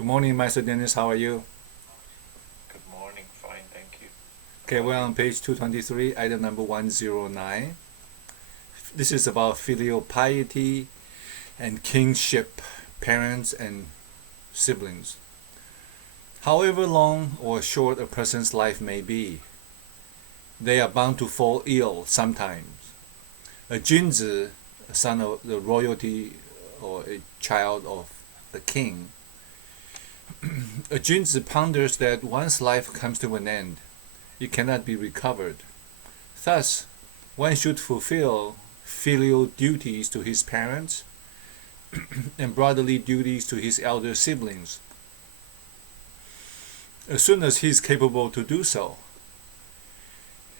Good morning, Master Dennis. How are you? Good morning. Fine, thank you. Okay, How we're about you? on page 223, item number 109. This is about filial piety and kingship, parents and siblings. However long or short a person's life may be, they are bound to fall ill sometimes. A Junzi, a son of the royalty or a child of the king, a Junzi ponders that once life comes to an end, it cannot be recovered. Thus, one should fulfill filial duties to his parents and brotherly duties to his elder siblings as soon as he is capable to do so.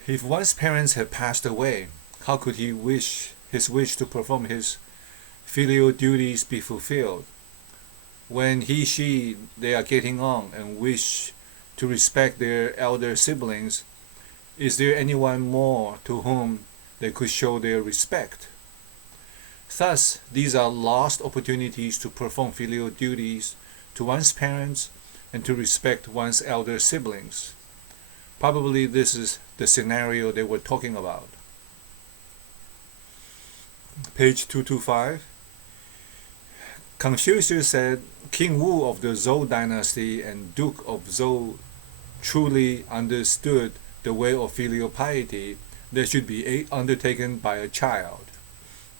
If one's parents have passed away, how could his wish to perform his filial duties be fulfilled? When they are getting on and wish to respect their elder siblings, is there anyone more to whom they could show their respect? Thus, these are lost opportunities to perform filial duties to one's parents and to respect one's elder siblings. Probably this is the scenario they were talking about. Page 225. Confucius said King Wu of the Zhou dynasty and Duke of Zhou truly understood the way of filial piety that should be undertaken by a child.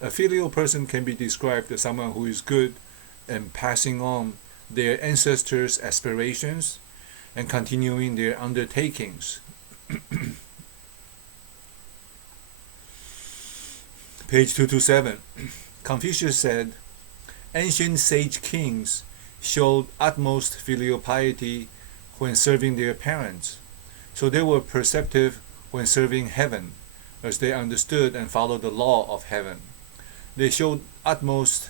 A filial person can be described as someone who is good and passing on their ancestors' aspirations and continuing their undertakings. Page 227. Confucius said, ancient sage kings showed utmost filial piety when serving their parents, so they were perceptive when serving heaven, as they understood and followed the law of heaven. They showed utmost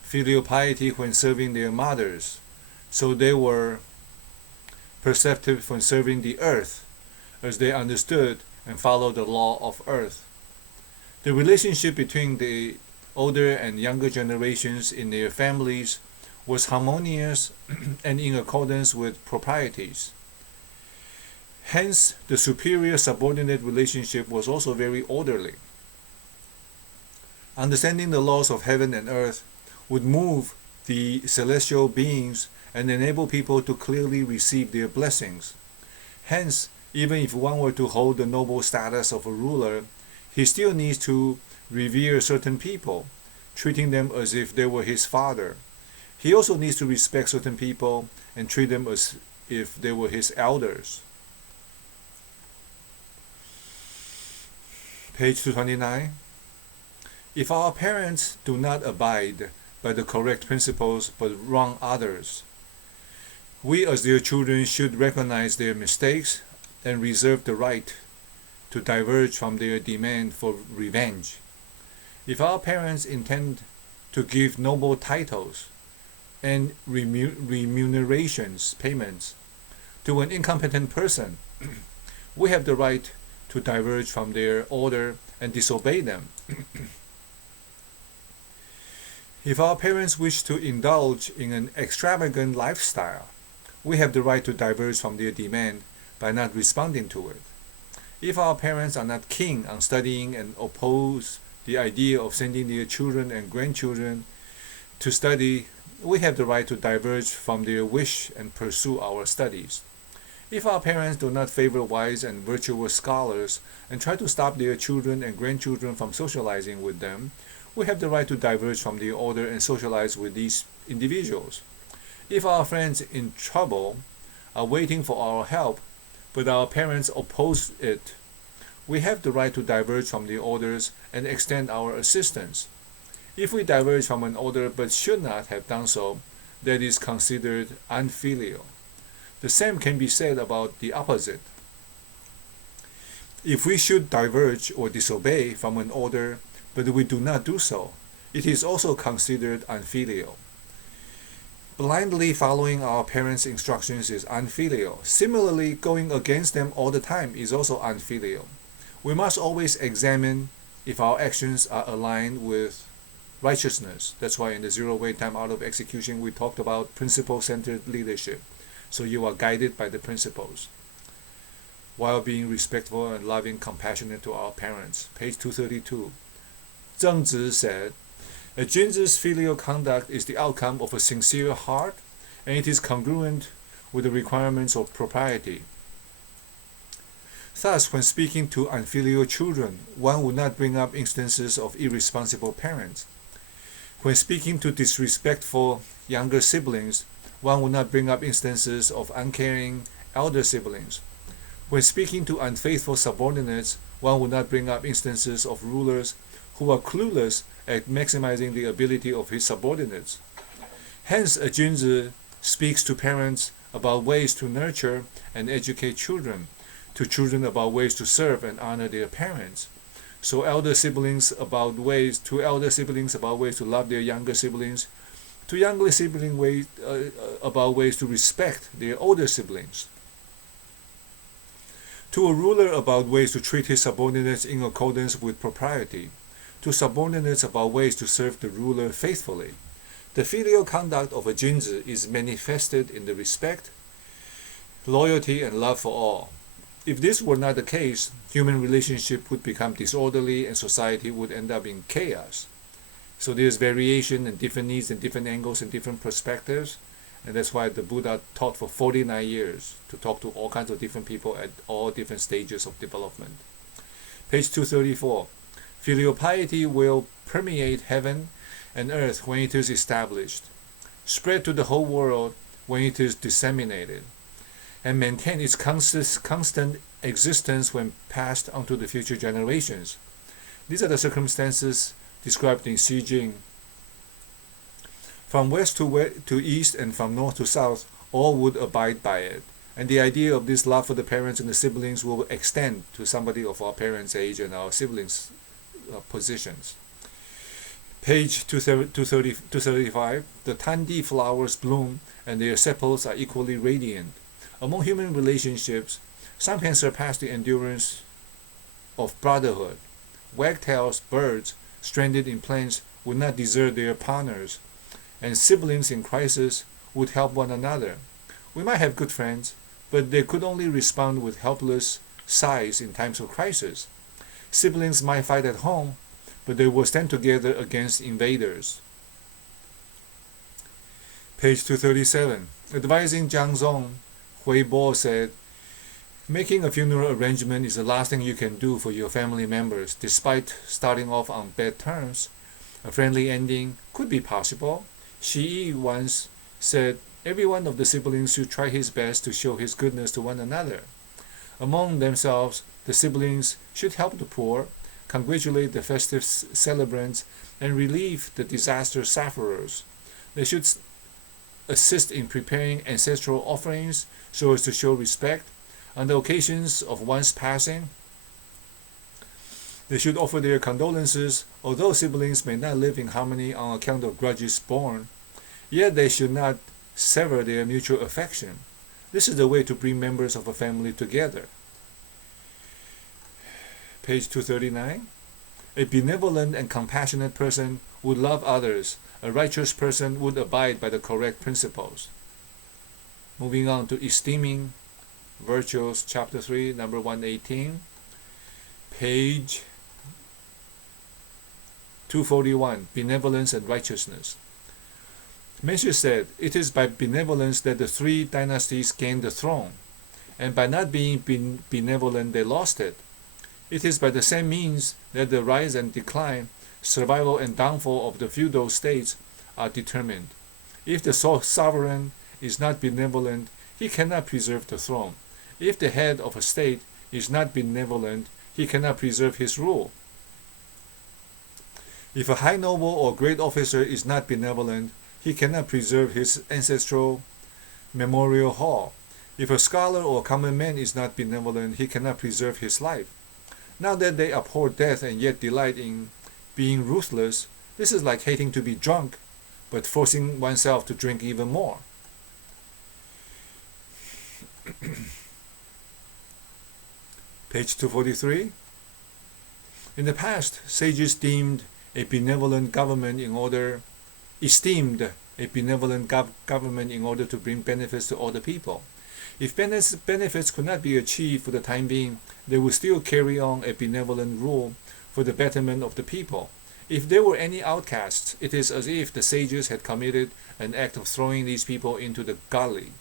filial piety when serving their mothers, so they were perceptive when serving the earth, as they understood and followed the law of earth. The relationship between the older and younger generations in their families was harmonious and in accordance with proprieties. Hence, the superior-subordinate relationship was also very orderly. Understanding the laws of heaven and earth would move the celestial beings and enable people to clearly receive their blessings. Hence, even if one were to hold the noble status of a ruler, he still needs to revere certain people, treating them as if they were his father. He also needs to respect certain people and treat them as if they were his elders. Page 229. If our parents do not abide by the correct principles but wrong others, we as their children should recognize their mistakes and reserve the right to diverge from their demand for revenge. If our parents intend to give noble titles and remunerations payments to an incompetent person, we have the right to diverge from their order and disobey them. If our parents wish to indulge in an extravagant lifestyle, we have the right to diverge from their demand by not responding to it. If our parents are not keen on studying and oppose the idea of sending their children and grandchildren to study, we have the right to diverge from their wish and pursue our studies. If our parents do not favor wise and virtuous scholars and try to stop their children and grandchildren from socializing with them, we have the right to diverge from their order and socialize with these individuals. If our friends in trouble are waiting for our help, but our parents oppose it, we have the right to diverge from the orders and extend our assistance. If we diverge from an order but should not have done so, that is considered unfilial. The same can be said about the opposite. If we should diverge or disobey from an order, but we do not do so, it is also considered unfilial. Blindly following our parents' instructions is unfilial. Similarly, going against them all the time is also unfilial. We must always examine if our actions are aligned with righteousness. That's why in the zero wait time out of execution we talked about principle-centered leadership. So you are guided by the principles while being respectful and loving, compassionate to our parents. Page 232. Zheng Zi said, a Junzi's filial conduct is the outcome of a sincere heart, and it is congruent with the requirements of propriety. Thus, when speaking to unfilial children, one would not bring up instances of irresponsible parents. When speaking to disrespectful younger siblings, one would not bring up instances of uncaring elder siblings. When speaking to unfaithful subordinates, one would not bring up instances of rulers who are clueless at maximizing the ability of his subordinates. Hence, a Junzi speaks to parents about ways to nurture and educate children, to children about ways to serve and honor their parents. So elder siblings about ways to love their younger siblings, to younger siblings about ways to respect their older siblings. To a ruler about ways to treat his subordinates in accordance with propriety, to subordinates about ways to serve the ruler faithfully. The filial conduct of a Junzi is manifested in the respect, loyalty, and love for all. If this were not the case, human relationship would become disorderly and society would end up in chaos. So there's variation and different needs and different angles and different perspectives, and that's why the Buddha taught for 49 years to talk to all kinds of different people at all different stages of development. Page 234. Filial piety will permeate heaven and earth when it is established, spread to the whole world when it is disseminated, and maintain its constant existence when passed on to the future generations. These are the circumstances described in Xi Jing. From west to east and from north to south, all would abide by it. And the idea of this love for the parents and the siblings will extend to somebody of our parents' age and our siblings' positions. Page 235. The Tandi flowers bloom and their sepals are equally radiant. Among human relationships, some can surpass the endurance of brotherhood. Wagtails, birds stranded in plains would not desert their partners, and siblings in crisis would help one another. We might have good friends, but they could only respond with helpless sighs in times of crisis. Siblings might fight at home, but they will stand together against invaders. Page 237. Advising Zhang Zong, Hui Bo said, making a funeral arrangement is the last thing you can do for your family members. Despite starting off on bad terms, a friendly ending could be possible. Shi Yi once said, every one of the siblings should try his best to show his goodness to one another. Among themselves, the siblings should help the poor, congratulate the festive celebrants, and relieve the disaster sufferers. They should assist in preparing ancestral offerings so as to show respect. On the occasions of one's passing, they should offer their condolences. Although siblings may not live in harmony on account of grudges born, yet they should not sever their mutual affection. This is the way to bring members of a family together. Page 239. A benevolent and compassionate person would love others. A righteous person would abide by the correct principles. Moving on to Esteeming Virtues, Chapter 3, number 118. Page 241. Benevolence and Righteousness. Mencius said, it is by benevolence that the three dynasties gained the throne, and by not being benevolent they lost it. It is by the same means that the rise and decline, survival and downfall of the feudal states are determined. If the sovereign is not benevolent, he cannot preserve the throne. If the head of a state is not benevolent, he cannot preserve his rule. If a high noble or great officer is not benevolent, he cannot preserve his ancestral memorial hall. If a scholar or common man is not benevolent, he cannot preserve his life. Now that they abhor death and yet delight in being ruthless, this is like hating to be drunk, but forcing oneself to drink even more. Page 243. In the past, sages deemed a benevolent government in order to bring benefits to all the people. If benefits could not be achieved for the time being, they would still carry on a benevolent rule for the betterment of the people. If there were any outcasts, it is as if the sages had committed an act of throwing these people into the gully.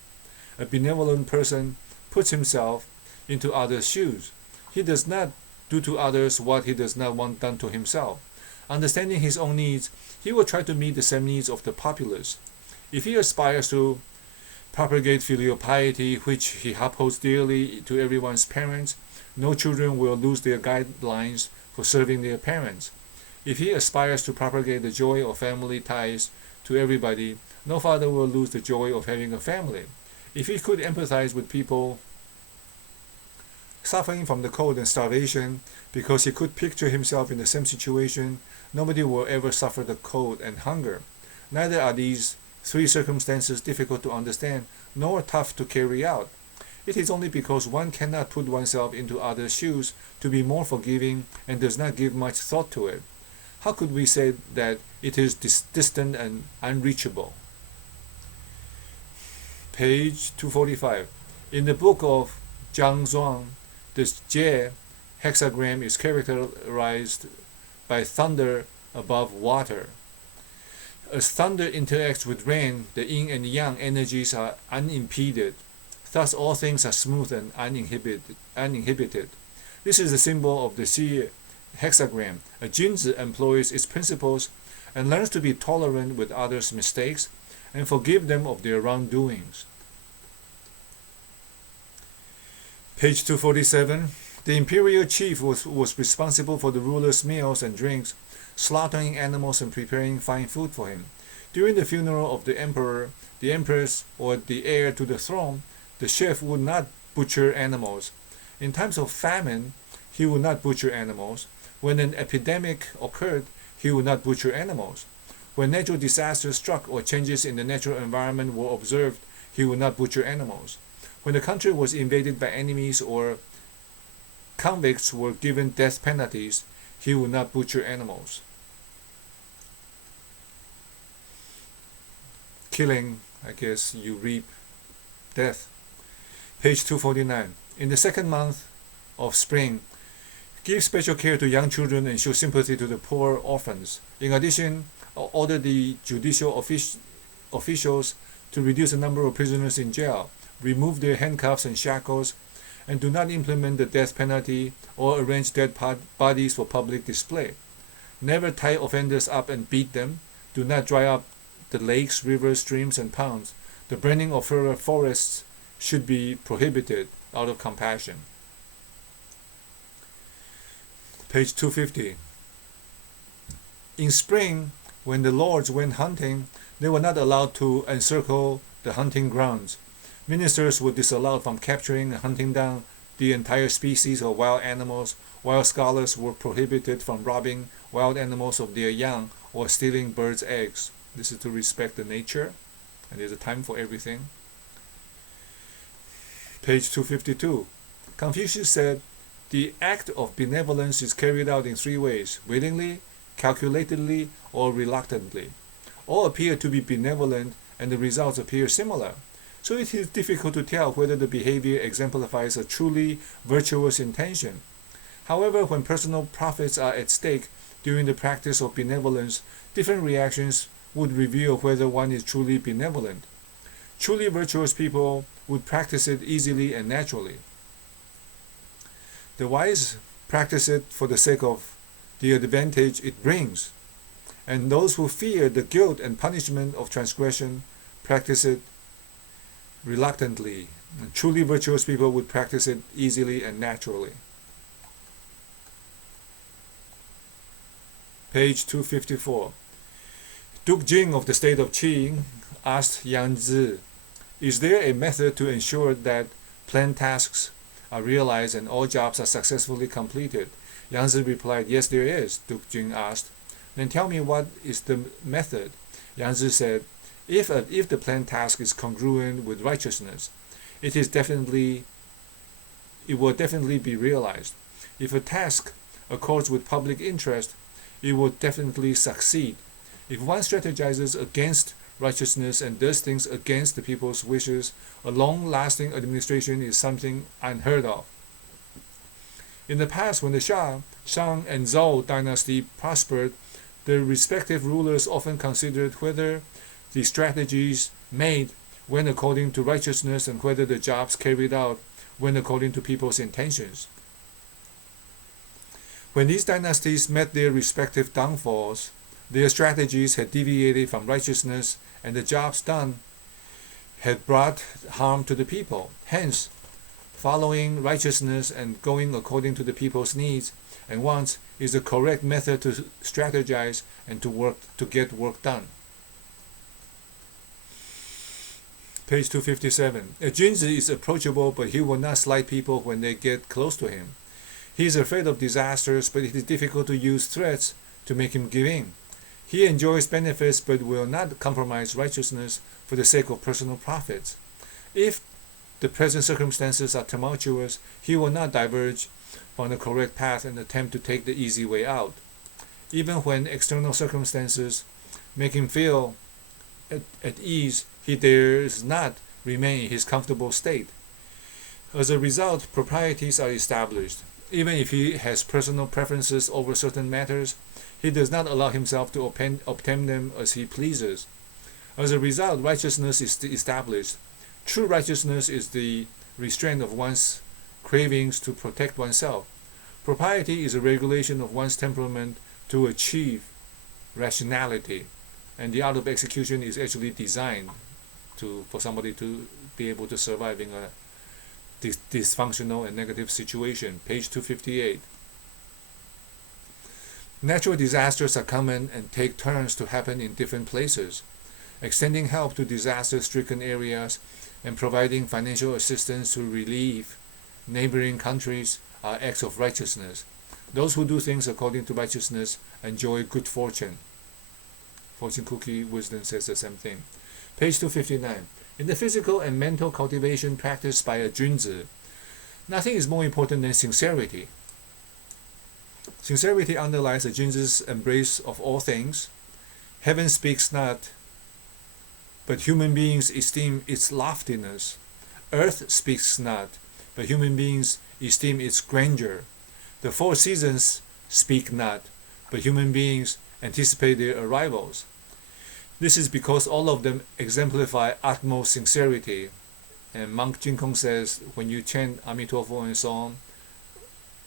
A benevolent person puts himself into others' shoes. He does not do to others what he does not want done to himself. Understanding his own needs, he will try to meet the same needs of the populace. If he aspires to propagate filial piety, which he upholds dearly to everyone's parents, no children will lose their guidelines for serving their parents. If he aspires to propagate the joy of family ties to everybody, no father will lose the joy of having a family. If he could empathize with people suffering from the cold and starvation because he could picture himself in the same situation, nobody will ever suffer the cold and hunger. Neither are these three circumstances difficult to understand nor tough to carry out. It is only because one cannot put oneself into others' shoes to be more forgiving and does not give much thought to it. How could we say that it is distant and unreachable? Page 245. In the book of Zhang Zhuang, the Jie hexagram is characterized by thunder above water. As thunder interacts with rain, the yin and yang energies are unimpeded. Thus all things are smooth and uninhibited. This is the symbol of the Xi hexagram. A Jinzi employs its principles and learns to be tolerant with others' mistakes and forgive them of their wrongdoings. Page 247. The imperial chief was responsible for the ruler's meals and drinks, slaughtering animals and preparing fine food for him. During the funeral of the emperor, the empress, or the heir to the throne, the chef would not butcher animals. In times of famine, he would not butcher animals. When an epidemic occurred, he would not butcher animals. When natural disasters struck or changes in the natural environment were observed, he would not butcher animals. When the country was invaded by enemies or convicts were given death penalties, he would not butcher animals. Killing, I guess you reap death. Page 249. In the second month of spring, give special care to young children and show sympathy to the poor orphans. In addition, order the judicial officials to reduce the number of prisoners in jail, remove their handcuffs and shackles, and do not implement the death penalty or arrange dead bodies for public display. Never tie offenders up and beat them. Do not dry up the lakes, rivers, streams, and ponds. The burning of forests should be prohibited out of compassion. Page 250. In spring, when the lords went hunting, they were not allowed to encircle the hunting grounds. Ministers were disallowed from capturing and hunting down the entire species of wild animals, while scholars were prohibited from robbing wild animals of their young or stealing birds' eggs. This is to respect the nature, and there's a time for everything. Page 252. Confucius said, the act of benevolence is carried out in three ways: willingly, calculatedly, or reluctantly. All appear to be benevolent, and the results appear similar. So it is difficult to tell whether the behavior exemplifies a truly virtuous intention. However, when personal profits are at stake during the practice of benevolence, different reactions would reveal whether one is truly benevolent. Truly virtuous people would practice it easily and naturally. The wise practice it for the sake of the advantage it brings, and those who fear the guilt and punishment of transgression practice it reluctantly. And truly virtuous people would practice it easily and naturally. Page 254. Duke Jing of the state of Qi asked Yang Zi, is there a method to ensure that planned tasks are realized and all jobs are successfully completed? Yang Zi replied, yes, there is. Duke Jing asked, then tell me what is the method? Yang Zi said, if the planned task is congruent with righteousness, it will definitely be realized. If a task accords with public interest, it will definitely succeed. If one strategizes against righteousness and does things against the people's wishes, a long-lasting administration is something unheard of. In the past, when the Shah, Shang, and Zhou dynasty prospered, the respective rulers often considered whether the strategies made went according to righteousness and whether the jobs carried out went according to people's intentions. When these dynasties met their respective downfalls, their strategies had deviated from righteousness and the jobs done had brought harm to the people. Hence, following righteousness and going according to the people's needs and wants is the correct method to strategize and to get work done. Page 257. A Junzi is approachable, but he will not slight people when they get close to him. He is afraid of disasters, but it is difficult to use threats to make him give in. He enjoys benefits, but will not compromise righteousness for the sake of personal profits. If the present circumstances are tumultuous, he will not diverge from the correct path and attempt to take the easy way out. Even when external circumstances make him feel at ease, he dares not remain in his comfortable state. As a result, proprieties are established. Even if he has personal preferences over certain matters, he does not allow himself to obtain them as he pleases. As a result, righteousness is established. True righteousness is the restraint of one's cravings to protect oneself. Propriety is a regulation of one's temperament to achieve rationality, and the art of execution is actually designed for somebody to be able to survive in a dysfunctional and negative situation. Page 258. Natural disasters are common and take turns to happen in different places. Extending help to disaster-stricken areas and providing financial assistance to relieve neighboring countries are acts of righteousness. Those who do things according to righteousness enjoy good fortune. Fortune Cookie Wisdom says the same thing. Page 259. In the physical and mental cultivation practiced by a Junzi, nothing is more important than sincerity. Sincerity underlies a Junzi's embrace of all things. Heaven speaks not, but human beings esteem its loftiness. Earth speaks not, but human beings esteem its grandeur. The four seasons speak not, but human beings anticipate their arrivals. This is because all of them exemplify utmost sincerity. And Monk Jinkong says, when you chant Amitabha and so on,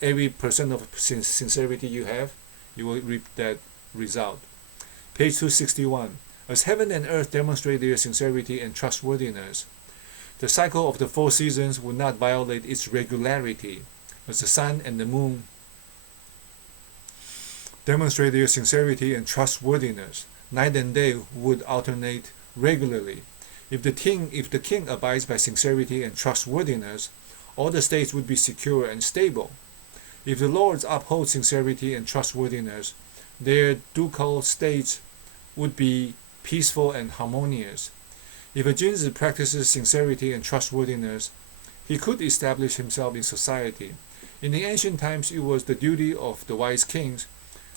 every percent of sincerity you have, you will reap that result. Page 261. As heaven and earth demonstrate their sincerity and trustworthiness, the cycle of the four seasons will not violate its regularity. As the sun and the moon demonstrate their sincerity and trustworthiness, night and day would alternate regularly. If the king abides by sincerity and trustworthiness, all the states would be secure and stable. If the lords uphold sincerity and trustworthiness, their ducal states would be peaceful and harmonious. If a Junzi practices sincerity and trustworthiness, he could establish himself in society. In the ancient times, it was the duty of the wise kings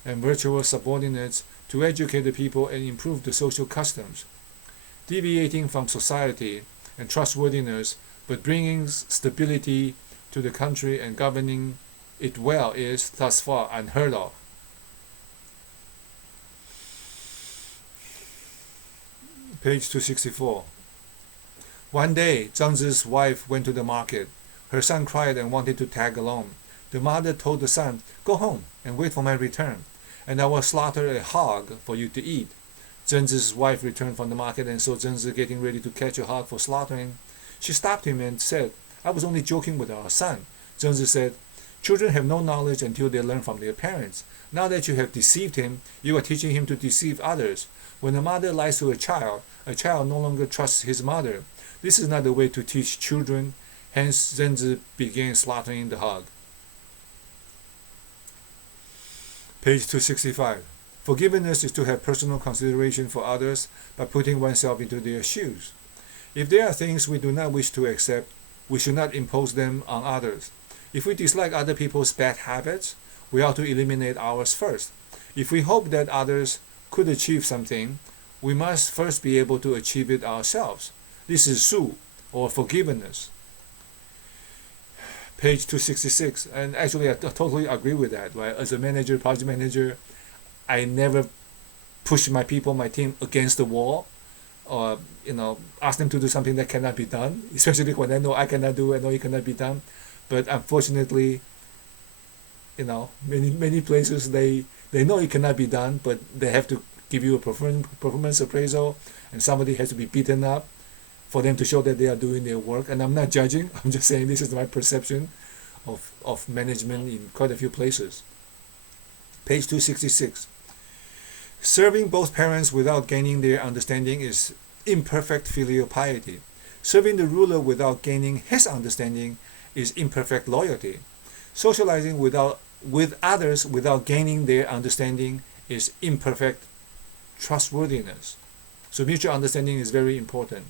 and virtuous subordinates to educate the people and improve the social customs. Deviating from society and trustworthiness, but bringing stability to the country and governing it well is thus far unheard of. Page 264. One day, Zhangzi's wife went to the market. Her son cried and wanted to tag along. The mother told the son, "Go home and wait for my return, and I will slaughter a hog for you to eat." Zhangzi's wife returned from the market and saw Zhangzi getting ready to catch a hog for slaughtering. She stopped him and said, "I was only joking with our son." Zhangzi said, "Children have no knowledge until they learn from their parents. Now that you have deceived him, you are teaching him to deceive others. When a mother lies to a child no longer trusts his mother. This is not the way to teach children." Hence, Zhangzi began slaughtering the hog. Page 265. Forgiveness is to have personal consideration for others by putting oneself into their shoes. If there are things we do not wish to accept, we should not impose them on others. If we dislike other people's bad habits, we ought to eliminate ours first. If we hope that others could achieve something, we must first be able to achieve it ourselves. This is su, or forgiveness. Page 266, and actually I totally agree with that, right? As a manager, project manager, I never push my people, my team against the wall, or ask them to do something that cannot be done, especially when I know I cannot do it, I know it cannot be done. But unfortunately, many places they know it cannot be done, but they have to give you a performance appraisal, and somebody has to be beaten up for them to show that they are doing their work. And I'm not judging, I'm just saying this is my perception of management in quite a few places. Page 266. Serving both parents without gaining their understanding is imperfect filial piety. Serving the ruler without gaining his understanding is imperfect loyalty. Socializing with others without gaining their understanding is imperfect trustworthiness. So mutual understanding is very important.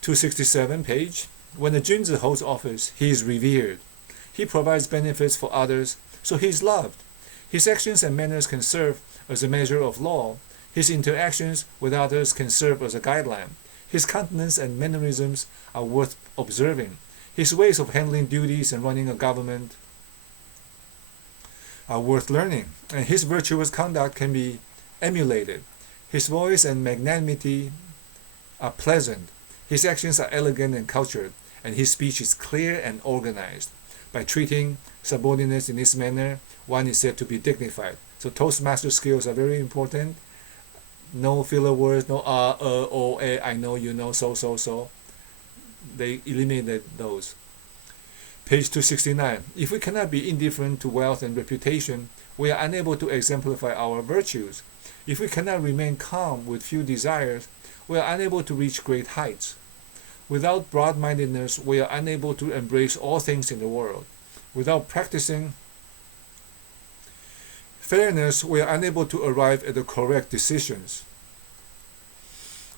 267 page. When a Junzi holds office, he is revered. He provides benefits for others, so he is loved. His actions and manners can serve as a measure of law. His interactions with others can serve as a guideline. His countenance and mannerisms are worth observing. His ways of handling duties and running a government are worth learning, and his virtuous conduct can be emulated. His voice and magnanimity are pleasant. His actions are elegant and cultured, and his speech is clear and organized. By treating subordinates in this manner, one is said to be dignified. So Toastmaster skills are very important. No filler words, no o, a, I know, you know, so. They eliminated those. Page 269. If we cannot be indifferent to wealth and reputation, we are unable to exemplify our virtues. If we cannot remain calm with few desires, we are unable to reach great heights. Without broad-mindedness, we are unable to embrace all things in the world. Without practicing fairness, we are unable to arrive at the correct decisions.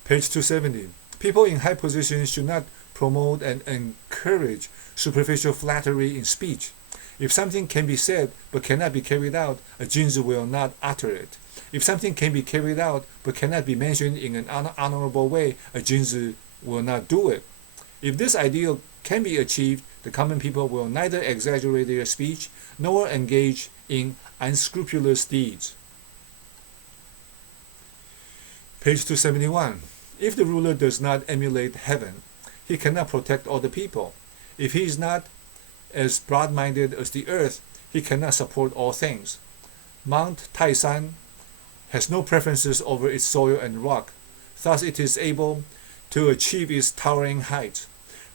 Page 270. People in high positions should not promote and encourage superficial flattery in speech. If something can be said but cannot be carried out, a Junzi will not utter it. If something can be carried out but cannot be mentioned in an honorable way, a Junzi will not do it. If this ideal can be achieved, the common people will neither exaggerate their speech nor engage in unscrupulous deeds. Page 271. If the ruler does not emulate heaven, he cannot protect all the people. If he is not as broad-minded as the earth, he cannot support all things. Mount Taisan has no preferences over its soil and rock. Thus it is able to achieve its towering height.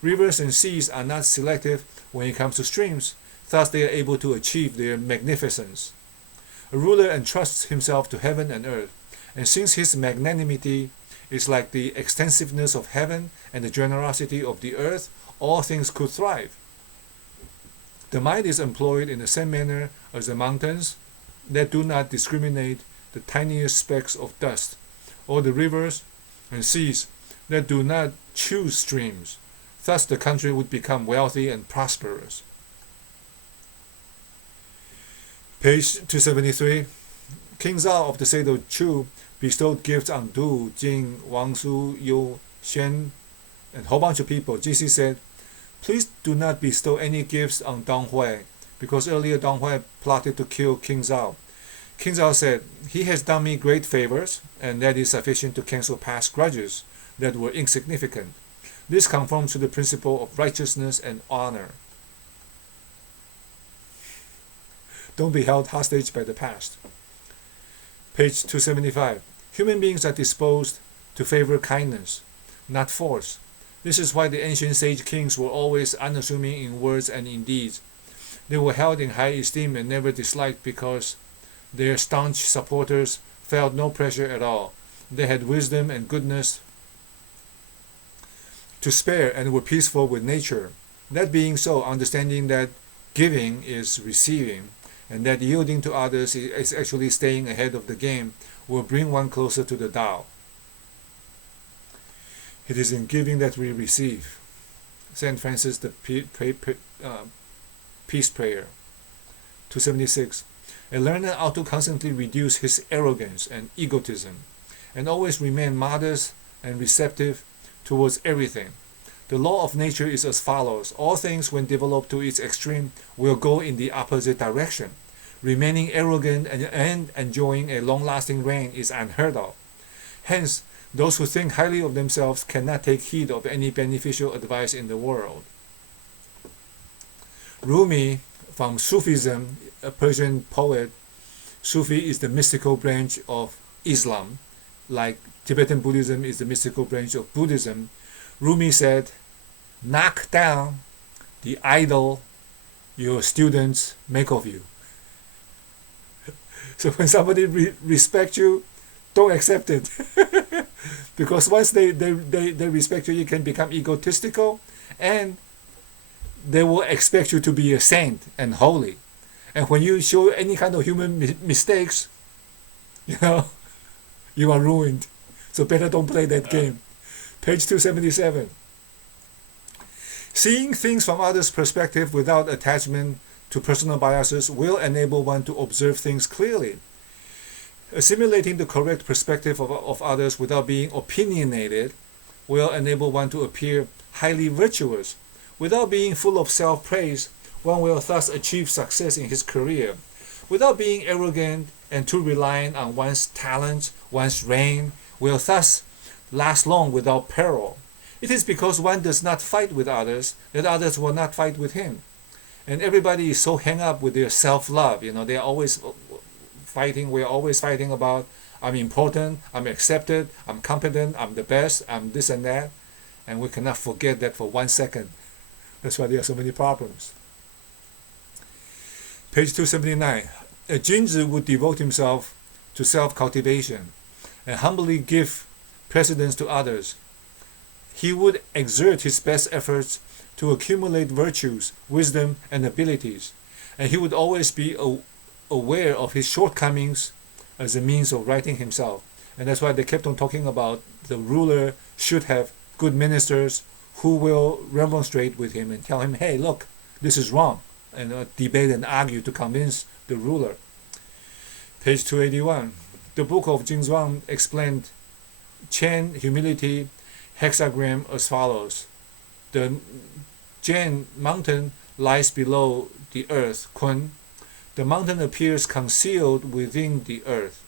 Rivers and seas are not selective when it comes to streams. Thus they are able to achieve their magnificence. A ruler entrusts himself to heaven and earth, and since his magnanimity is like the extensiveness of heaven and the generosity of the earth, all things could thrive. The mind is employed in the same manner as the mountains that do not discriminate the tiniest specks of dust, or the rivers and seas that do not choose streams. Thus the country would become wealthy and prosperous. Page 273. King Zhao of the state of Chu bestowed gifts on Du, Jing, Wang Su, Yu, Xuan, and a whole bunch of people. GC said, please do not bestow any gifts on Dong Hui, because earlier Dong Hui plotted to kill King Zhao. King Zhao said, he has done me great favors, and that is sufficient to cancel past grudges that were insignificant. This conforms to the principle of righteousness and honor. Don't be held hostage by the past. Page 275. Human beings are disposed to favor kindness, not force. This is why the ancient sage kings were always unassuming in words and in deeds. They were held in high esteem and never disliked because their staunch supporters felt no pressure at all. They had wisdom and goodness to spare and were peaceful with nature. That being so, understanding that giving is receiving, and that yielding to others is actually staying ahead of the game, will bring one closer to the Tao. It is in giving that we receive. St. Francis the Peace Prayer. 276. A learner ought to constantly reduce his arrogance and egotism, and always remain modest and receptive towards everything. The law of nature is as follows. All things, when developed to its extreme, will go in the opposite direction. Remaining arrogant and enjoying a long-lasting reign is unheard of. Hence, those who think highly of themselves cannot take heed of any beneficial advice in the world. Rumi, from Sufism, a Persian poet. Sufi is the mystical branch of Islam, like Tibetan Buddhism is the mystical branch of Buddhism. Rumi said, knock down the idol your students make of you. So when somebody respects you, don't accept it. Because once they respect you, you can become egotistical, and they will expect you to be a saint and holy. And when you show any kind of human mistakes, you are ruined. So better don't play that game. Page 277. Seeing things from others' perspective without attachment to personal biases will enable one to observe things clearly. Assimilating the correct perspective of others without being opinionated will enable one to appear highly virtuous. Without being full of self-praise, one will thus achieve success in his career. Without being arrogant and too reliant on one's talent, one's reign will thus last long without peril. It is because one does not fight with others that others will not fight with him. And everybody is so hung up with their self-love. They are always fighting. We're always fighting about, I'm important, I'm accepted, I'm competent, I'm the best, I'm this and that. And we cannot forget that for 1 second. That's why there are so many problems. Page 279. A Jinzi would devote himself to self-cultivation and humbly give precedence to others. He would exert his best efforts to accumulate virtues, wisdom, and abilities, and he would always be aware of his shortcomings as a means of righting himself. And that's why they kept on talking about the ruler should have good ministers who will remonstrate with him and tell him, hey, look, this is wrong, and debate and argue to convince the ruler. Page 281. The book of Jingzhuang explained Chen humility hexagram as follows. The Jian mountain lies below the earth, Kun. The mountain appears concealed within the earth,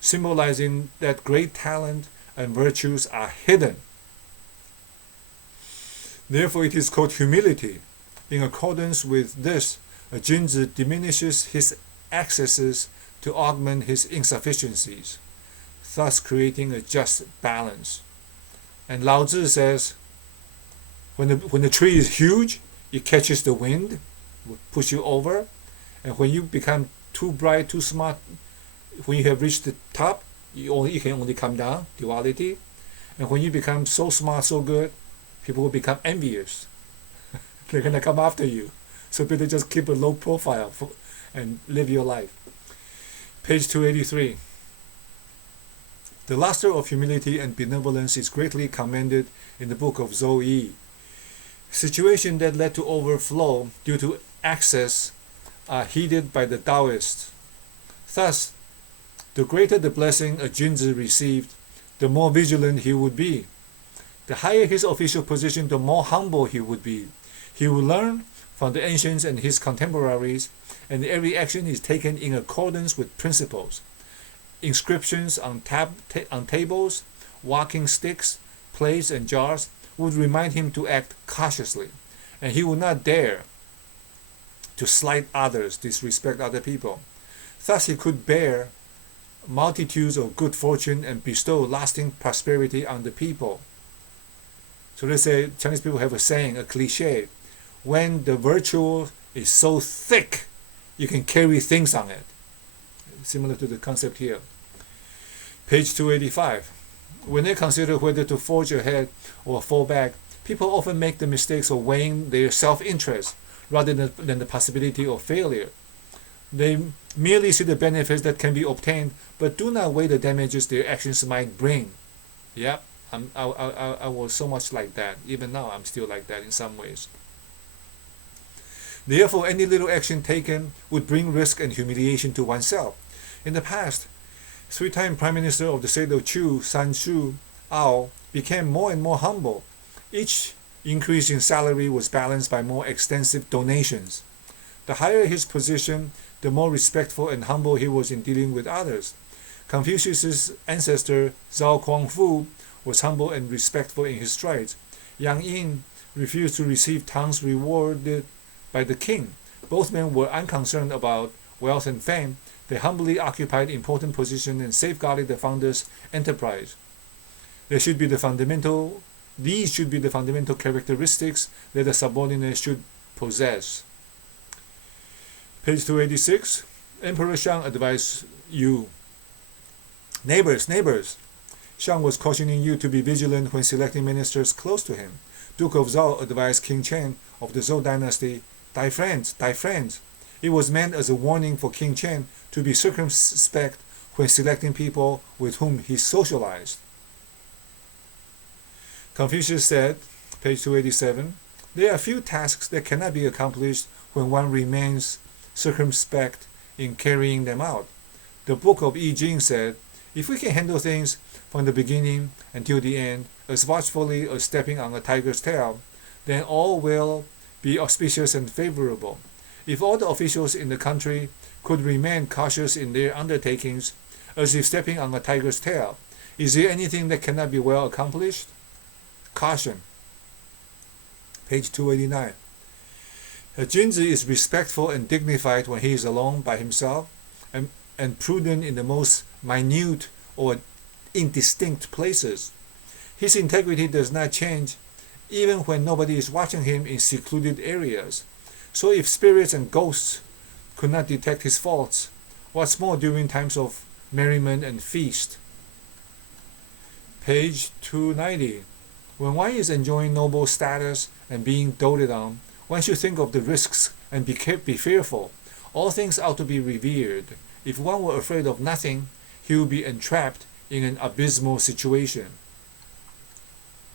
symbolizing that great talent and virtues are hidden. Therefore, it is called humility. In accordance with this, a Jinzi diminishes his excesses to augment his insufficiencies, thus creating a just balance. And Lao Tzu says, when the tree is huge, it catches the wind, will push you over. And when you become too bright, too smart, when you have reached the top, you can only come down, duality. And when you become so smart, so good, people will become envious. They're going to come after you. So better just keep a low profile and live your life. Page 283. The luster of humility and benevolence is greatly commended in the book of Zoe. Situations that led to overflow due to excess are heeded by the Taoists. Thus, the greater the blessing a Jinzi received, the more vigilant he would be. The higher his official position, the more humble he would be. He will learn from the ancients and his contemporaries, and every action is taken in accordance with principles. Inscriptions on tables, walking sticks, plates, and jars would remind him to act cautiously, and he would not dare to slight others, disrespect other people. Thus he could bear multitudes of good fortune and bestow lasting prosperity on the people. So they say, Chinese people have a saying, a cliche, when the virtue is so thick, you can carry things on it. Similar to the concept here. Page 285. When they consider whether to forge ahead or fall back, people often make the mistakes of weighing their self-interest rather than the possibility of failure. They merely see the benefits that can be obtained, but do not weigh the damages their actions might bring. Yep, I was so much like that. Even now, I'm still like that in some ways. Therefore, any little action taken would bring risk and humiliation to oneself. In the past, three-time Prime Minister of the state of Chu, San Shu Ao, became more and more humble. Each increase in salary was balanced by more extensive donations. The higher his position, the more respectful and humble he was in dealing with others. Confucius' ancestor Zhao Guangfu was humble and respectful in his strides. Yang Yin refused to receive thanks rewarded by the king. Both men were unconcerned about wealth and fame. They humbly occupied important positions and safeguarded the founder's enterprise. These should be the fundamental characteristics that a subordinate should possess. Page 286. Emperor Shang advised Yu. Neighbors. Shang was cautioning you to be vigilant when selecting ministers close to him. Duke of Zhao advised King Chen of the Zhou dynasty, "Die friends. It was meant as a warning for King Chen to be circumspect when selecting people with whom he socialized. Confucius said, page 287, there are few tasks that cannot be accomplished when one remains circumspect in carrying them out. The book of I Ching said, if we can handle things from the beginning until the end as watchfully as stepping on a tiger's tail, then all will be auspicious and favorable. If all the officials in the country could remain cautious in their undertakings, as if stepping on a tiger's tail, is there anything that cannot be well accomplished? Caution. Page 289. A Junzi is respectful and dignified when he is alone by himself, and prudent in the most minute or indistinct places. His integrity does not change even when nobody is watching him in secluded areas. So if spirits and ghosts could not detect his faults, what's more during times of merriment and feast? Page 290. When one is enjoying noble status and being doted on, one should think of the risks and be fearful. All things ought to be revered. If one were afraid of nothing, he would be entrapped in an abysmal situation.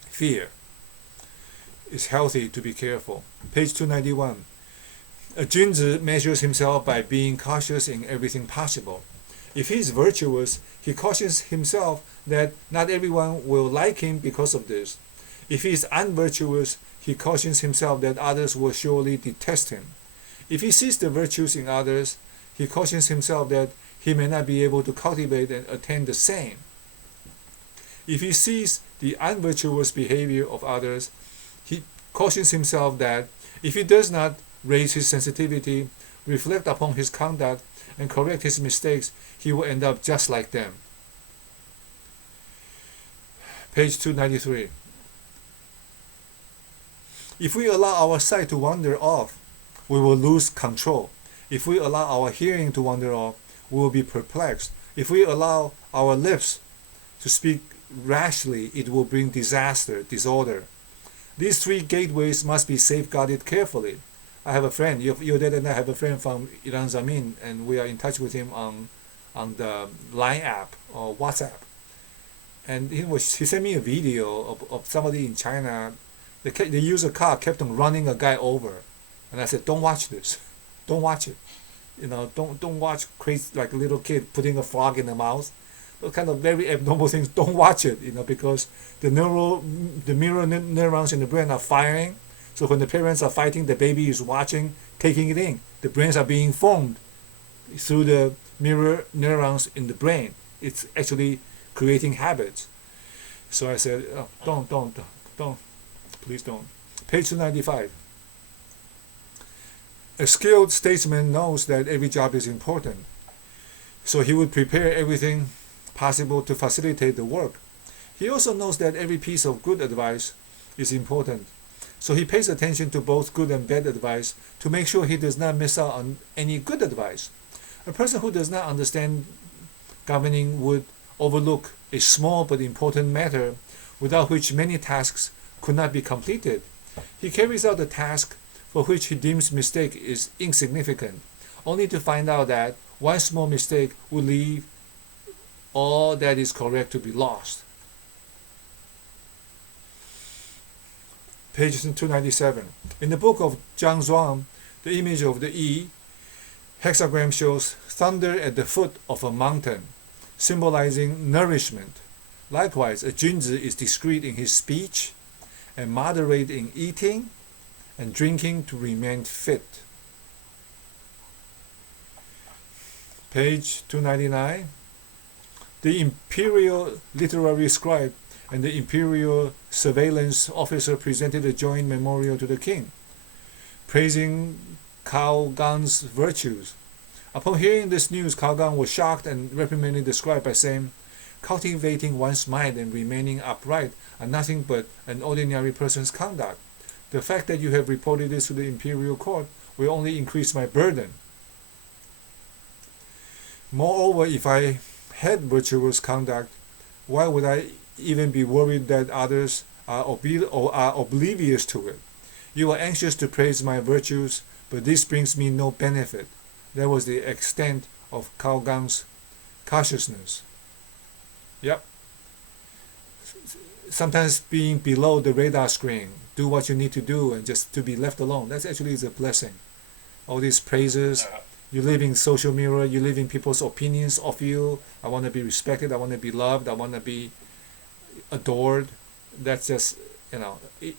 Fear. It's healthy to be careful. Page 291. A Junzi measures himself by being cautious in everything possible. If he is virtuous, he cautions himself that not everyone will like him because of this. If he is unvirtuous, he cautions himself that others will surely detest him. If he sees the virtues in others, he cautions himself that he may not be able to cultivate and attain the same. If he sees the unvirtuous behavior of others, he cautions himself that if he does not raise his sensitivity, reflect upon his conduct, and correct his mistakes, he will end up just like them. Page 293. If we allow our sight to wander off, we will lose control. If we allow our hearing to wander off, we will be perplexed. If we allow our lips to speak rashly, it will bring disorder. These three gateways must be safeguarded carefully. I have a friend, your dad and I have a friend from Iran Zamin, and we are in touch with him on the Line app or WhatsApp. And he sent me a video of somebody in China. They use a car, kept on running a guy over. And I said, don't watch this. Don't watch it. Don't watch crazy, like a little kid putting a frog in the mouth. Those kind of very abnormal things. Don't watch it, because the mirror neurons in the brain are firing. So when the parents are fighting, the baby is watching, taking it in. The brains are being formed through the mirror neurons in the brain. It's actually creating habits. So I said, don't, please don't. Page 295. A skilled statesman knows that every job is important, so he would prepare everything possible to facilitate the work. He also knows that every piece of good advice is important, so he pays attention to both good and bad advice to make sure he does not miss out on any good advice. A person who does not understand governing would overlook a small but important matter without which many tasks could not be completed. He carries out the task for which he deems mistake is insignificant, only to find out that one small mistake will leave all that is correct to be lost. Page 297. In the book of Zhang Zhuang, The image of the E hexagram shows thunder at the foot of a mountain, symbolizing nourishment. Likewise, a Junzi is discreet in his speech and moderate in eating and drinking to remain fit. Page 299. The imperial literary scribe and the imperial surveillance officer presented a joint memorial to the king, praising Cao Gang's virtues. Upon hearing this news, Cao Gang was shocked and reprimanded the scribe by saying, "Cultivating one's mind and remaining upright are nothing but an ordinary person's conduct. The fact that you have reported this to the imperial court will only increase my burden. Moreover, if I had virtuous conduct, why would I even be worried that others are oblivious to it? You are anxious to praise my virtues, but this brings me no benefit." That was the extent of Cao Gang's cautiousness. Yep. Sometimes being below the radar screen, do what you need to do and just to be left alone, that's actually is a blessing. All these praises, you live in social mirror, you live in people's opinions of you. I want to be respected, I want to be loved, I want to be adored. That's just,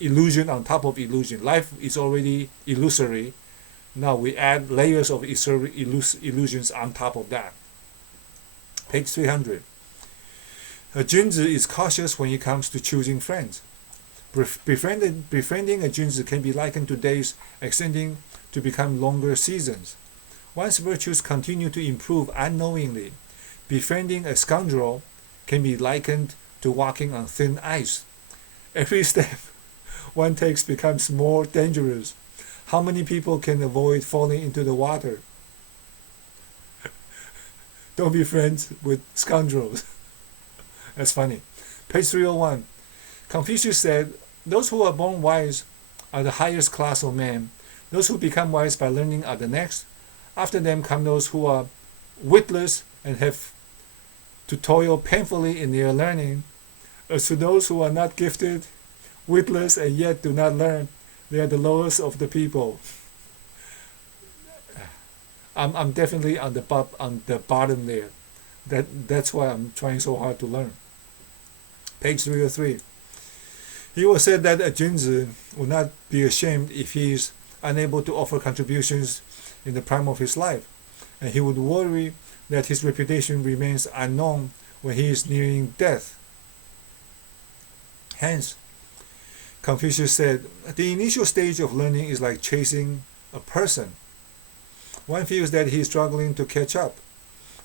illusion on top of illusion. Life is already illusory. Now we add layers of illusions on top of that. Page 300. A Junzi is cautious when it comes to choosing friends. Befriending a Junzi can be likened to days extending to become longer seasons. One's virtues continue to improve unknowingly. Befriending a scoundrel can be likened to walking on thin ice. Every step one takes becomes more dangerous. How many people can avoid falling into the water? Don't be friends with scoundrels. That's funny. Page 301. Confucius said, "Those who are born wise are the highest class of men. Those who become wise by learning are the next. After them come those who are witless and have to toil painfully in their learning. As to those who are not gifted, witless, and yet do not learn, they are the lowest of the people." I'm definitely on the bottom there. That's why I'm trying so hard to learn. Page 303. He was said that a Junzi would not be ashamed if he is unable to offer contributions in the prime of his life, and he would worry that his reputation remains unknown when he is nearing death. Hence, Confucius said, the initial stage of learning is like chasing a person. One feels that he is struggling to catch up.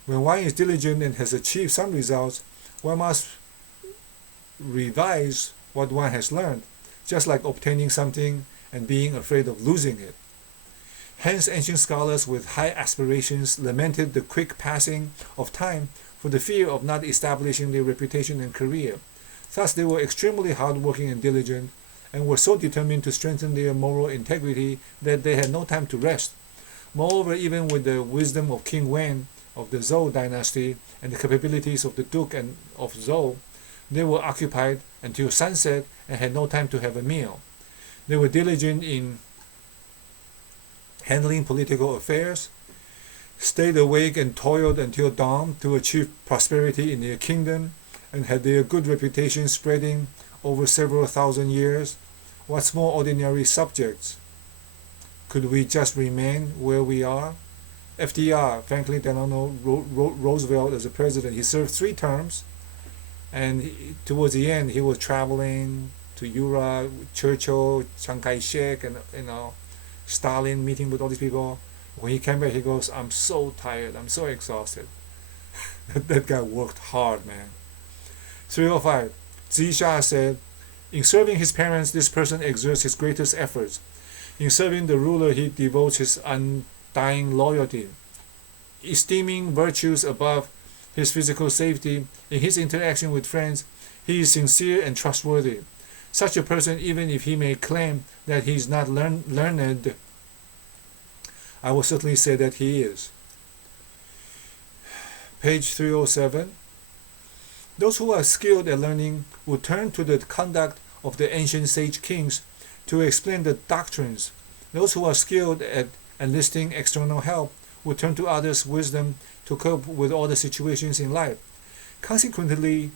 When one is diligent and has achieved some results, one must revise what one has learned, just like obtaining something and being afraid of losing it. Hence, ancient scholars with high aspirations lamented the quick passing of time for the fear of not establishing their reputation and career. Thus, they were extremely hardworking and diligent, and were so determined to strengthen their moral integrity that they had no time to rest. Moreover, even with the wisdom of King Wen of the Zhou dynasty and the capabilities of the Duke of Zhou, they were occupied until sunset and had no time to have a meal. They were diligent in handling political affairs, stayed awake and toiled until dawn to achieve prosperity in their kingdom, and had their good reputation spreading over several thousand years. What's more ordinary subjects? Could we just remain where we are? FDR, Franklin Delano Roosevelt, as a president, he served 3 terms, and towards the end he was traveling to Europe, Churchill, Chiang Kai-shek, and Stalin, meeting with all these people. When he came back, he goes, "I'm so tired, I'm so exhausted." That guy worked hard, man. 305. Zisha said, in serving his parents, this person exerts his greatest efforts. In serving the ruler, he devotes his undying loyalty. Esteeming virtues above his physical safety, in his interaction with friends, he is sincere and trustworthy. Such a person, even if he may claim that he is not learned, I will certainly say that he is. Page 307. Those who are skilled at learning will turn to the conduct of the ancient sage kings to explain the doctrines. Those who are skilled at enlisting external help, would turn to others' wisdom to cope with all the situations in life. Consequently,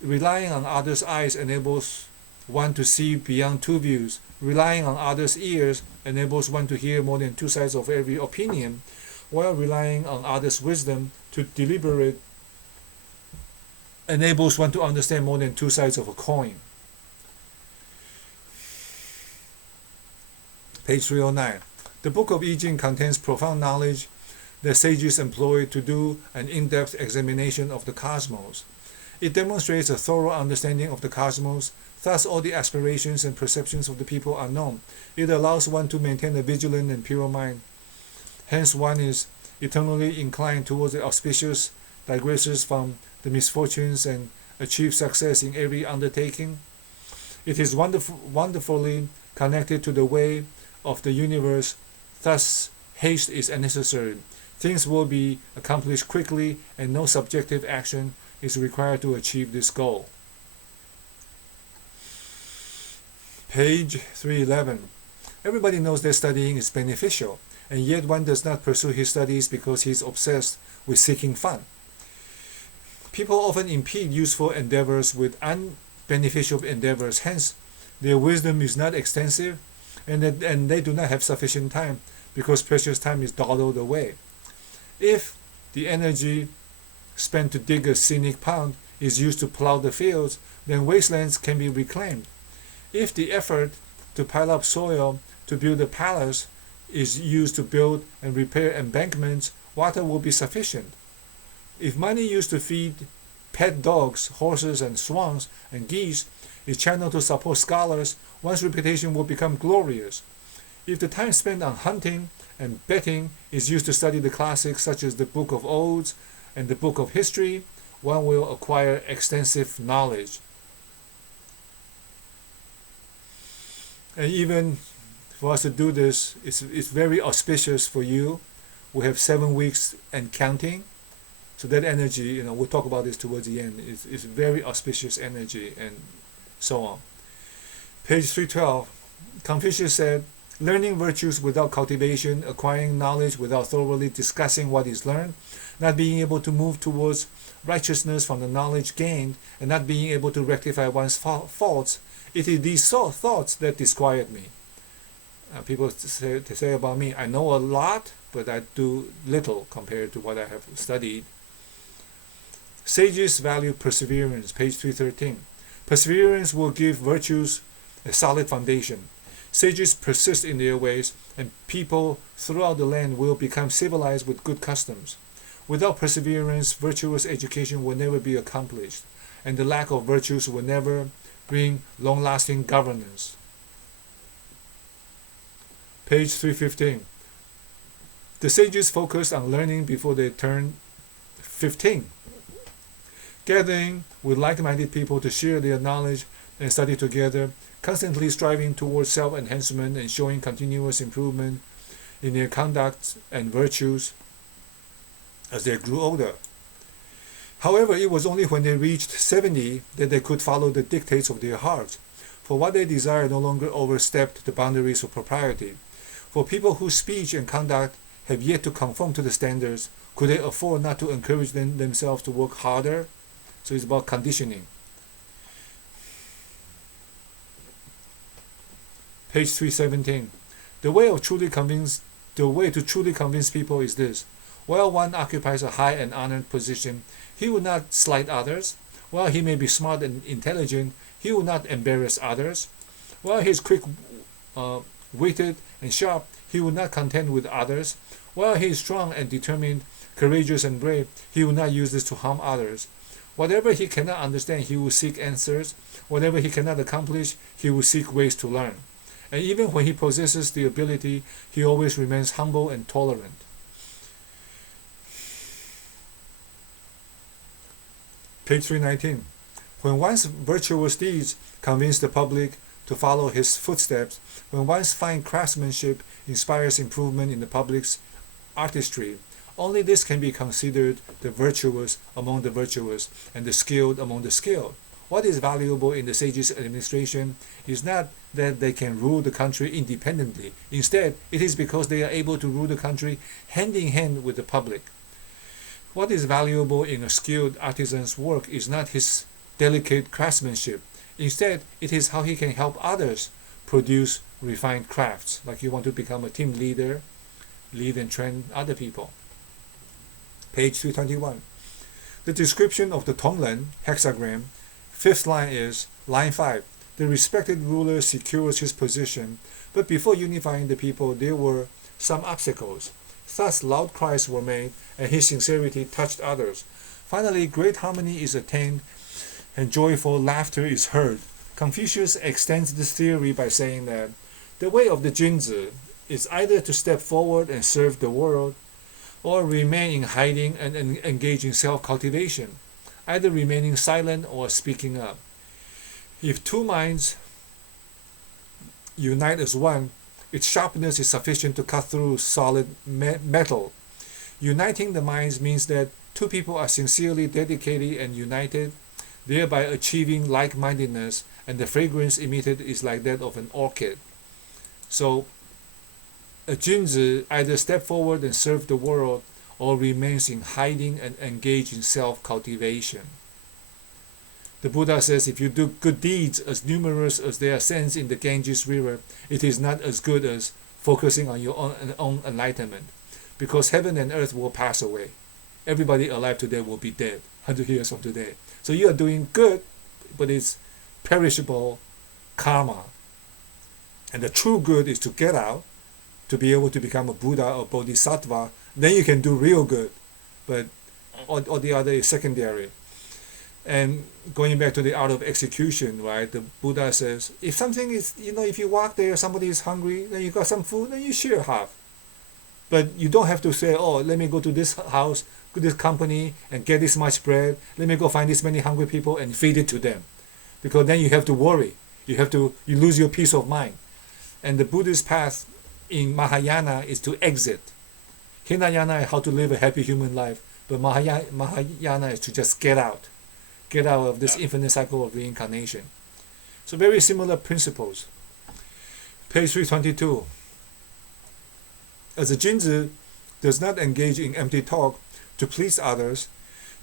relying on others' eyes enables one to see beyond two views. Relying on others' ears enables one to hear more than two sides of every opinion, while relying on others' wisdom to deliberate enables one to understand more than two sides of a coin. Page 309. The Book of I Ching contains profound knowledge that sages employ to do an in-depth examination of the cosmos. It demonstrates a thorough understanding of the cosmos, thus all the aspirations and perceptions of the people are known. It allows one to maintain a vigilant and pure mind. Hence one is eternally inclined towards the auspicious, digresses from the misfortunes, and achieves success in every undertaking. It is wonderfully connected to the way of the universe, thus haste is unnecessary. Things will be accomplished quickly and no subjective action is required to achieve this goal. Page 311. Everybody knows that studying is beneficial, and yet one does not pursue his studies because he is obsessed with seeking fun. People often impede useful endeavors with unbeneficial endeavors, hence their wisdom is not extensive, and they do not have sufficient time because precious time is dawdled away. If the energy spent to dig a scenic pond is used to plow the fields, then wastelands can be reclaimed. If the effort to pile up soil to build a palace is used to build and repair embankments, water will be sufficient. If money used to feed pet dogs, horses, and swans and geese is channeled to support scholars, one's reputation will become glorious. If the time spent on hunting and betting is used to study the classics such as the Book of Odes and the Book of History, one will acquire extensive knowledge. And even for us to do this, it's very auspicious for you. We have 7 weeks and counting. So that energy, we'll talk about this towards the end. It's very auspicious energy and so on. Page 312. Confucius said, learning virtues without cultivation, acquiring knowledge without thoroughly discussing what is learned, not being able to move towards righteousness from the knowledge gained, and not being able to rectify one's faults, it is these thoughts that disquiet me. People say about me, I know a lot, but I do little compared to what I have studied. Sages value perseverance, page 313. Perseverance will give virtues a solid foundation. Sages persist in their ways, and people throughout the land will become civilized with good customs. Without perseverance, virtuous education will never be accomplished, and the lack of virtues will never bring long-lasting governance. Page 315. The sages focused on learning before they turned 15. Gathering with like-minded people to share their knowledge and study together, constantly striving towards self-enhancement and showing continuous improvement in their conduct and virtues as they grew older. However, it was only when they reached 70 that they could follow the dictates of their hearts, for what they desired no longer overstepped the boundaries of propriety. For people whose speech and conduct have yet to conform to the standards, could they afford not to encourage themselves to work harder? So it's about conditioning. Page 317. The way to truly convince people is this. While one occupies a high and honored position, he will not slight others. While he may be smart and intelligent, he will not embarrass others. While he is quick-witted and sharp, he will not contend with others. While he is strong and determined, courageous and brave, he will not use this to harm others. Whatever he cannot understand, he will seek answers. Whatever he cannot accomplish, he will seek ways to learn. And even when he possesses the ability, he always remains humble and tolerant. Page 319. When one's virtuous deeds convince the public to follow his footsteps, when one's fine craftsmanship inspires improvement in the public's artistry, only this can be considered the virtuous among the virtuous and the skilled among the skilled. What is valuable in the sage's administration is not that they can rule the country independently. Instead, it is because they are able to rule the country hand in hand with the public. What is valuable in a skilled artisan's work is not his delicate craftsmanship. Instead, it is how he can help others produce refined crafts. Like you want to become a team leader, lead and train other people. Page 321. The description of the Tonglen hexagram, fifth line is, line 5, the respected ruler secures his position, but before unifying the people there were some obstacles. Thus loud cries were made, and his sincerity touched others. Finally, great harmony is attained, and joyful laughter is heard. Confucius extends this theory by saying that the way of the Junzi is either to step forward and serve the world, or remain in hiding and engage in self-cultivation, either remaining silent or speaking up. If two minds unite as one, its sharpness is sufficient to cut through solid metal. Uniting the minds means that two people are sincerely dedicated and united, thereby achieving like-mindedness, and the fragrance emitted is like that of an orchid. So, a Junzi either step forward and serve the world, or remains in hiding and engage in self-cultivation. The Buddha says if you do good deeds as numerous as there are sands in the Ganges River, it is not as good as focusing on your own enlightenment, because heaven and earth will pass away. Everybody alive today will be dead 100 years from today. So you are doing good, but it's perishable karma. And the true good is to get out, to be able to become a Buddha or Bodhisattva. Then you can do real good, but or the other is secondary. And going back to the art of execution, right? The Buddha says, if something is, if you walk there, somebody is hungry, then you got some food, then you share half. But you don't have to say, oh, let me go to this house, to this company, and get this much bread. Let me go find this many hungry people and feed it to them. Because then you have to worry. You lose your peace of mind. And the Buddhist path in Mahayana is to exit. Hinayana is how to live a happy human life. But Mahayana is to just get out. Get out of this infinite cycle of reincarnation. So very similar principles. Page 322. As a Junzi does not engage in empty talk to please others,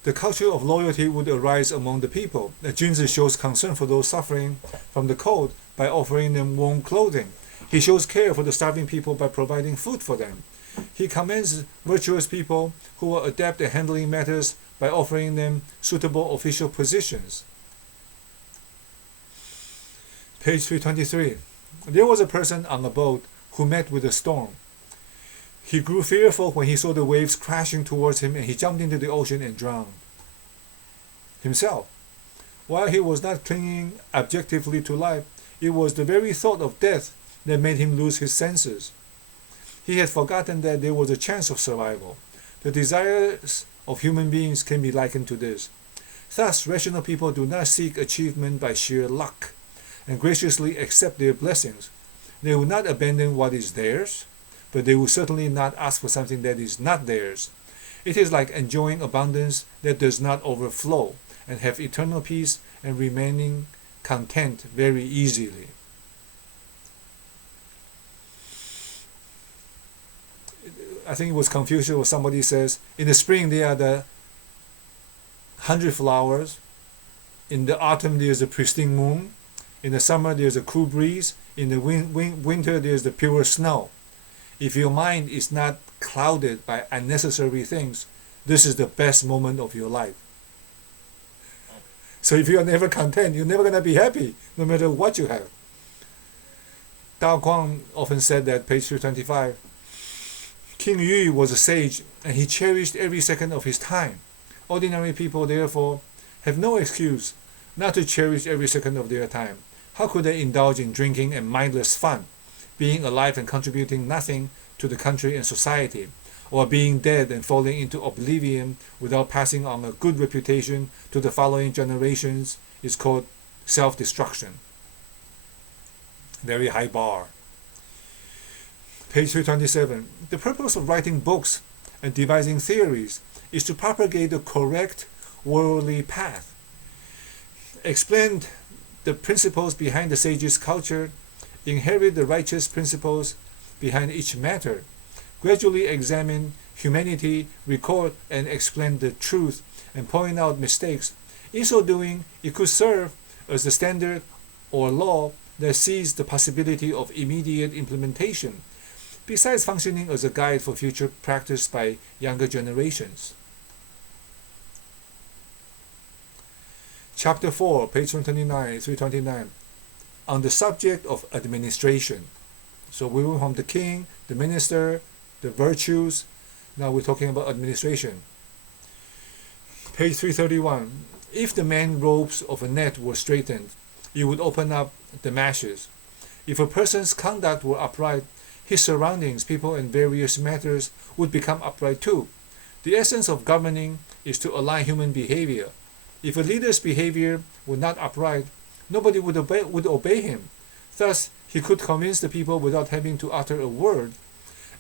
the culture of loyalty would arise among the people. The Junzi shows concern for those suffering from the cold by offering them warm clothing. He shows care for the starving people by providing food for them. He commends virtuous people who are adept at handling matters by offering them suitable official positions. Page 323. There was a person on a boat who met with a storm. He grew fearful when he saw the waves crashing towards him, and he jumped into the ocean and drowned himself. While he was not clinging objectively to life, it was the very thought of death that made him lose his senses. He had forgotten that there was a chance of survival. The desires of human beings can be likened to this. Thus, rational people do not seek achievement by sheer luck, and graciously accept their blessings. They will not abandon what is theirs, but they will certainly not ask for something that is not theirs. It is like enjoying abundance that does not overflow, and have eternal peace and remaining content very easily. I think it was Confucius or somebody says, in the spring there are the 100 flowers, in the autumn there's a pristine moon, in the summer there's a cool breeze, in the winter there's the pure snow. If your mind is not clouded by unnecessary things, this is the best moment of your life. So if you are never content, you're never going to be happy, no matter what you have. Dao Guang often said that, page 325, King Yu was a sage, and he cherished every second of his time. Ordinary people, therefore, have no excuse not to cherish every second of their time. How could they indulge in drinking and mindless fun, being alive and contributing nothing to the country and society, or being dead and falling into oblivion without passing on a good reputation to the following generations is called self-destruction. Very high bar. Page 327. The purpose of writing books and devising theories is to propagate the correct worldly path. explain the principles behind the sage's culture, inherit the righteous principles behind each matter, gradually examine humanity, record and explain the truth, and point out mistakes. In so doing, it could serve as the standard or law that sees the possibility of immediate implementation, besides functioning as a guide for future practice by younger generations. Chapter 4, page 129, 329, on the subject of administration. So we went from the king, the minister, the virtues. Now we're talking about administration. Page 331. If the main ropes of a net were straightened, it would open up the meshes. If a person's conduct were upright, his surroundings, people, and various matters would become upright too. The essence of governing is to align human behavior. If a leader's behavior were not upright, nobody would obey him. Thus, he could convince the people without having to utter a word,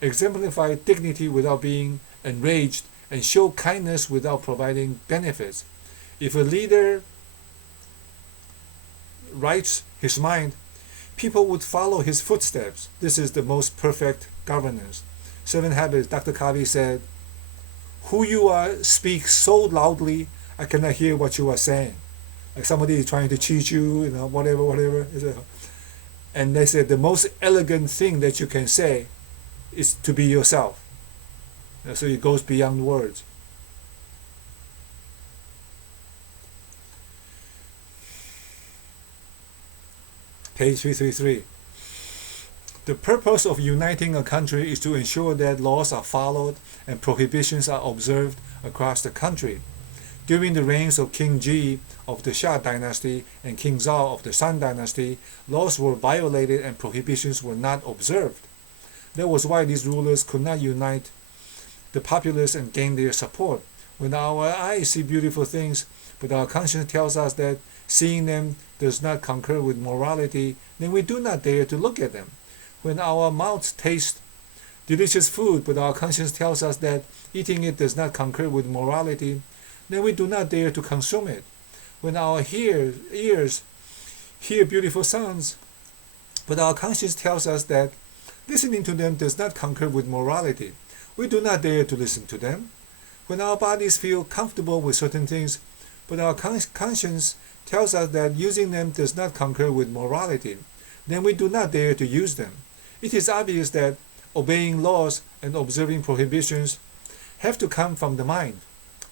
exemplify dignity without being enraged, and show kindness without providing benefits. If a leader rights his mind, people would follow his footsteps. This is the most perfect governance. 7 Habits, Dr. Covey said, "Who you are speaks so loudly, I cannot hear what you are saying." Like somebody is trying to cheat you, whatever. And they said the most elegant thing that you can say is to be yourself. So it goes beyond words. Page 333. The purpose of uniting a country is to ensure that laws are followed and prohibitions are observed across the country. During the reigns of King Ji of the Xia dynasty and King Zhao of the Shan dynasty, laws were violated and prohibitions were not observed. That was why these rulers could not unite the populace and gain their support. When our eyes see beautiful things, but our conscience tells us that seeing them does not concur with morality, then we do not dare to look at them. When our mouths taste delicious food, but our conscience tells us that eating it does not concur with morality, then we do not dare to consume it. When our ears hear beautiful sounds, but our conscience tells us that listening to them does not concur with morality, we do not dare to listen to them. When our bodies feel comfortable with certain things, but our conscience tells us that using them does not concur with morality, then we do not dare to use them. It is obvious that obeying laws and observing prohibitions have to come from the mind.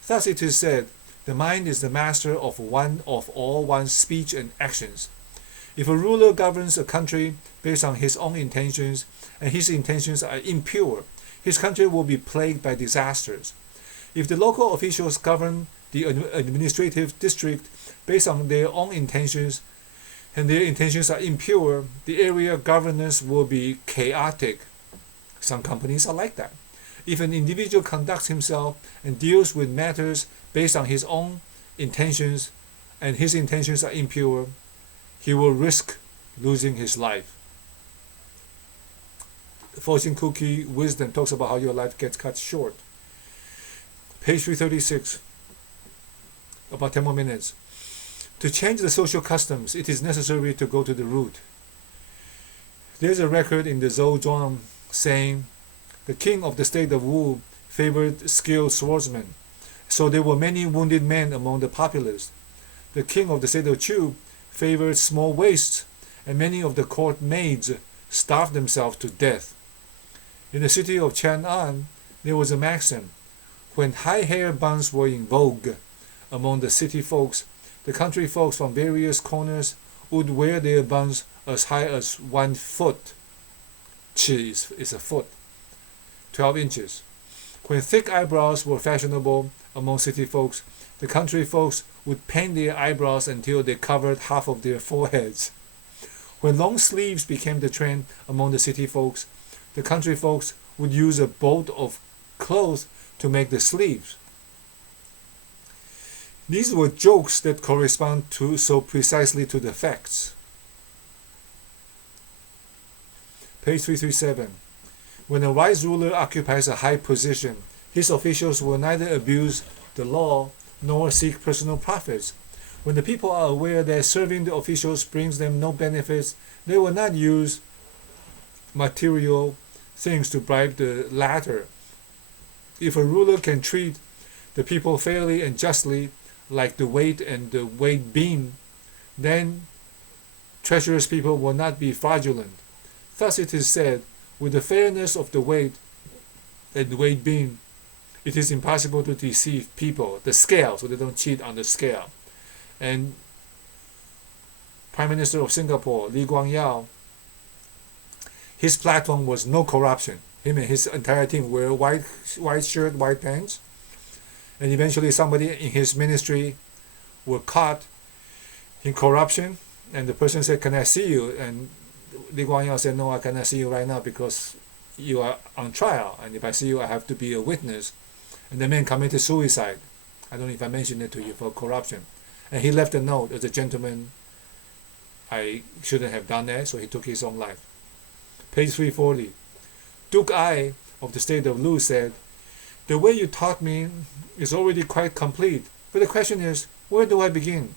Thus it is said, the mind is the master of all one's speech and actions. If a ruler governs a country based on his own intentions, and his intentions are impure, his country will be plagued by disasters. If the local officials govern the administrative district based on their own intentions, and their intentions are impure, the area governance will be chaotic. Some companies are like that. If an individual conducts himself and deals with matters based on his own intentions, and his intentions are impure, he will risk losing his life. Fortune Cookie Wisdom talks about how your life gets cut short. Page 336, about 10 more minutes. To change the social customs, it is necessary to go to the root. There's a record in the Zhou saying, the king of the state of Wu favored skilled swordsmen, so there were many wounded men among the populace. The king of the state of Chu favored small waists, and many of the court maids starved themselves to death. In the city of Chang'an, there was a maxim: when high hair buns were in vogue among the city folks, the country folks from various corners would wear their buns as high as 1 foot. Qi is a foot, 12 inches. When thick eyebrows were fashionable among city folks, the country folks would paint their eyebrows until they covered half of their foreheads. When long sleeves became the trend among the city folks, the country folks would use a bolt of cloth to make the sleeves. These were jokes that correspond so precisely to the facts. Page 337. When a wise ruler occupies a high position, his officials will neither abuse the law nor seek personal profits. When the people are aware that serving the officials brings them no benefits, they will not use material things to bribe the latter. If a ruler can treat the people fairly and justly, like the weight and the weight beam, then treacherous people will not be fraudulent. Thus it is said, with the fairness of the weight and the weight beam, it is impossible to deceive people, the scale, so they don't cheat on the scale. And Prime Minister of Singapore, Lee Kuan Yew, his platform was no corruption. Him and his entire team wear white shirt, white pants. And eventually somebody in his ministry were caught in corruption. And the person said, "Can I see you?" And Lee Kuan Yew said, "No, I cannot see you right now because you are on trial. And if I see you, I have to be a witness." And the man committed suicide. I don't know if I mentioned it to you, for corruption. And he left a note as a gentleman. I shouldn't have done that, so he took his own life. Page 340. Duke Ai of the state of Lu said, "The way you taught me is already quite complete, but the question is, where do I begin?"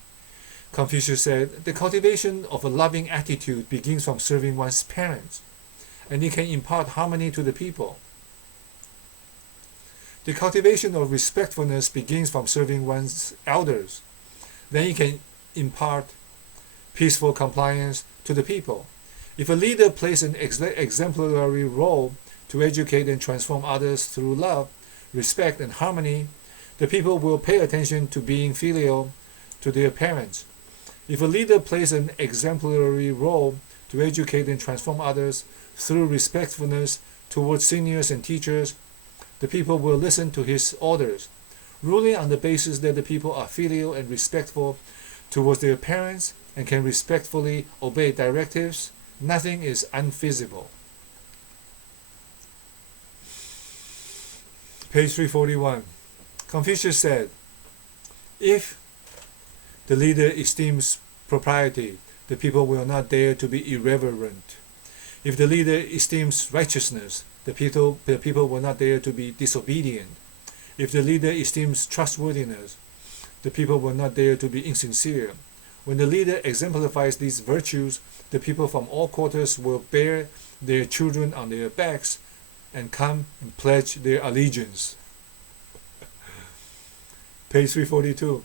Confucius said, "The cultivation of a loving attitude begins from serving one's parents, and it can impart harmony to the people. The cultivation of respectfulness begins from serving one's elders. Then it can impart peaceful compliance to the people. If a leader plays an exemplary role to educate and transform others through love, respect, and harmony, the people will pay attention to being filial to their parents. If a leader plays an exemplary role to educate and transform others through respectfulness towards seniors and teachers, the people will listen to his orders. Ruling on the basis that the people are filial and respectful towards their parents and can respectfully obey directives, nothing is unfeasible." Page 341. Confucius said, "If the leader esteems propriety, the people will not dare to be irreverent. If the leader esteems righteousness, the people will not dare to be disobedient. If the leader esteems trustworthiness, the people will not dare to be insincere. When the leader exemplifies these virtues, the people from all quarters will bear their children on their backs and come and pledge their allegiance." Page 342.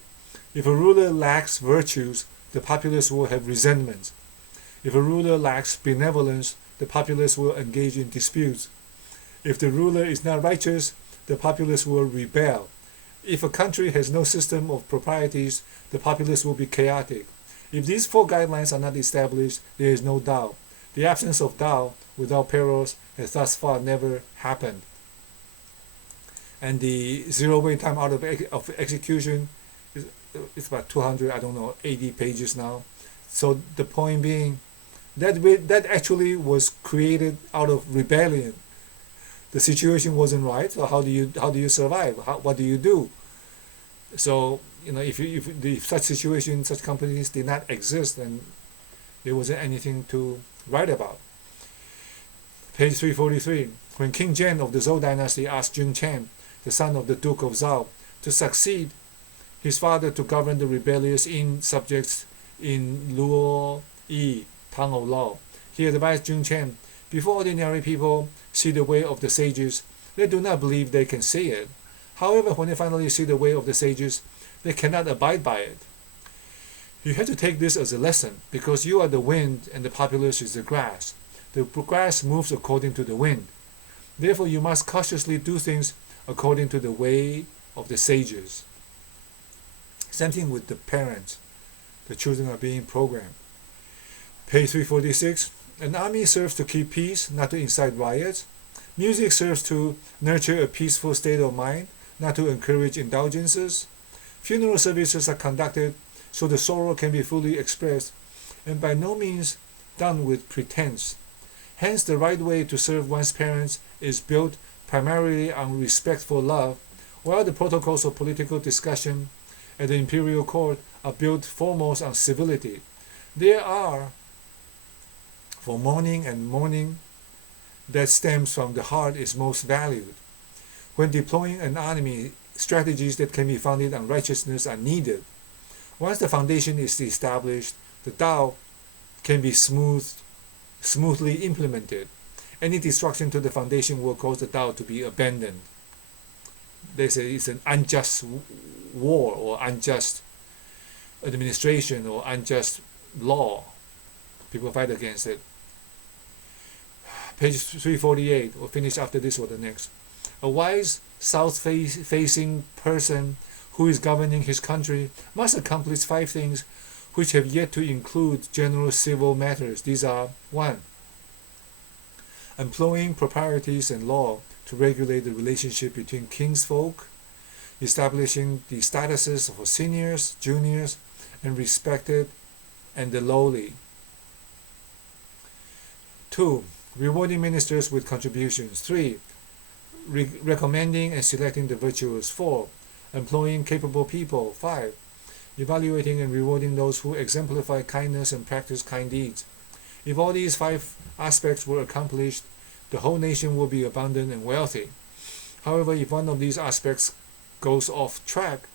If a ruler lacks virtues, the populace will have resentment. If a ruler lacks benevolence, the populace will engage in disputes. If the ruler is not righteous, the populace will rebel. If a country has no system of proprieties, the populace will be chaotic. If these four guidelines are not established, there is no Tao. The absence of Tao without perils has thus far never happened. And the zero wait time out of execution is about 200, 80 pages now. So the point being, that actually was created out of rebellion. The situation wasn't right, so how do you survive? What do you do? So if such situation, such companies did not exist, then there wasn't anything to write about. Page 343. When King Zhen of the Zhou dynasty asked Jun Chen, the son of the Duke of Zhao, to succeed his father to govern the rebellious Yin subjects in Luo Yi, Tang of Law, he advised Jun Chen, "Before ordinary people see the way of the sages, they do not believe they can see it. However, when they finally see the way of the sages, they cannot abide by it. You have to take this as a lesson, because you are the wind and the populace is the grass. The grass moves according to the wind. Therefore, you must cautiously do things according to the way of the sages." Same thing with the parents. The children are being programmed. Page 346. An army serves to keep peace, not to incite riots. Music serves to nurture a peaceful state of mind, not to encourage indulgences. Funeral services are conducted so the sorrow can be fully expressed, and by no means done with pretense. Hence, the right way to serve one's parents is built primarily on respectful love, while the protocols of political discussion at the imperial court are built foremost on civility. There are, for mourning and mourning that stems from the heart is most valued. When deploying an army, strategies that can be founded on righteousness are needed. Once the foundation is established, the Tao can be smoothly implemented. Any destruction to the foundation will cause the Tao to be abandoned. They say it's an unjust war or unjust administration or unjust law. People fight against it. Page 348, we'll finish after this or the next. A wise south-facing person who is governing his country must accomplish 5 things which have yet to include general civil matters. These are: 1. Employing proprieties and law to regulate the relationship between kinsfolk, establishing the statuses for seniors, juniors, and respected, and the lowly. 2. Rewarding ministers with contributions. 3. Recommending and selecting the virtuous. 4. Employing capable people. 5. Evaluating and rewarding those who exemplify kindness and practice kind deeds. If all these 5 aspects were accomplished, the whole nation will be abundant and wealthy. However, if one of these aspects goes off track,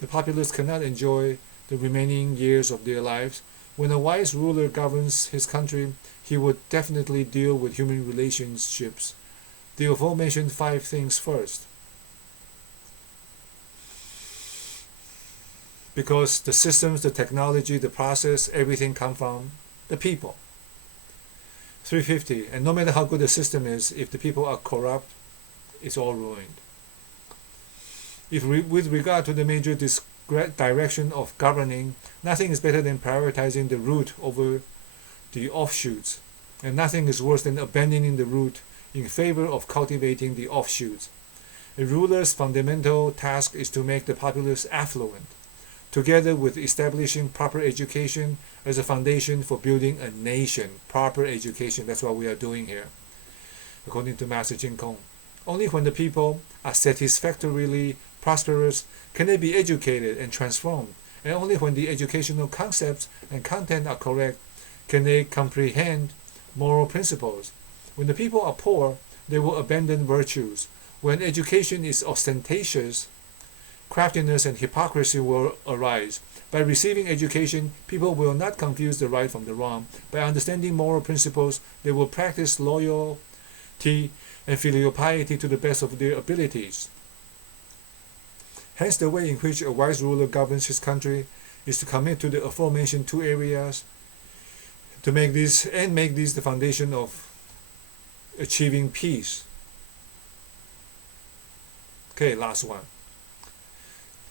the populace cannot enjoy the remaining years of their lives. When a wise ruler governs his country, he would definitely deal with human relationships. The aforementioned 5 things first. Because the systems, the technology, the process, everything come from the people. 350. And no matter how good the system is, if the people are corrupt, it's all ruined. With regard to the major direction of governing, nothing is better than prioritizing the root over the offshoots, and nothing is worse than abandoning the root in favor of cultivating the offshoots. A ruler's fundamental task is to make the populace affluent, together with establishing proper education as a foundation for building a nation. Proper education, that's what we are doing here, according to Master Jin Kong. Only when the people are satisfactorily prosperous can they be educated and transformed, and only when the educational concepts and content are correct can they comprehend moral principles. When the people are poor, they will abandon virtues. When education is ostentatious, craftiness and hypocrisy will arise. By receiving education, people will not confuse the right from the wrong. By understanding moral principles, they will practice loyalty and filial piety to the best of their abilities. Hence, the way in which a wise ruler governs his country is to commit to the aforementioned 2 areas, to make these the foundation of achieving peace. Okay, last one.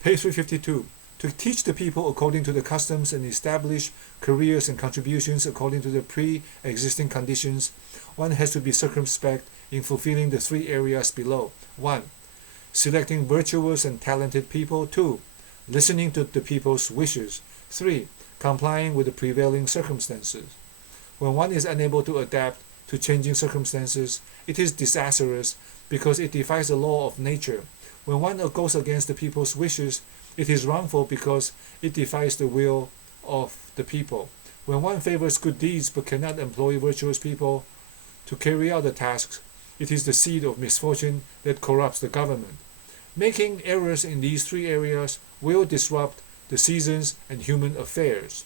Page 352. To teach the people according to the customs and establish careers and contributions according to the pre-existing conditions, one has to be circumspect in fulfilling the 3 areas below. 1. Selecting virtuous and talented people. 2. Listening to the people's wishes. 3. Complying with the prevailing circumstances. When one is unable to adapt to changing circumstances, it is disastrous because it defies the law of nature. When one goes against the people's wishes, it is wrongful because it defies the will of the people. When one favors good deeds but cannot employ virtuous people to carry out the tasks, it is the seed of misfortune that corrupts the government. Making errors in these 3 areas will disrupt the seasons and human affairs.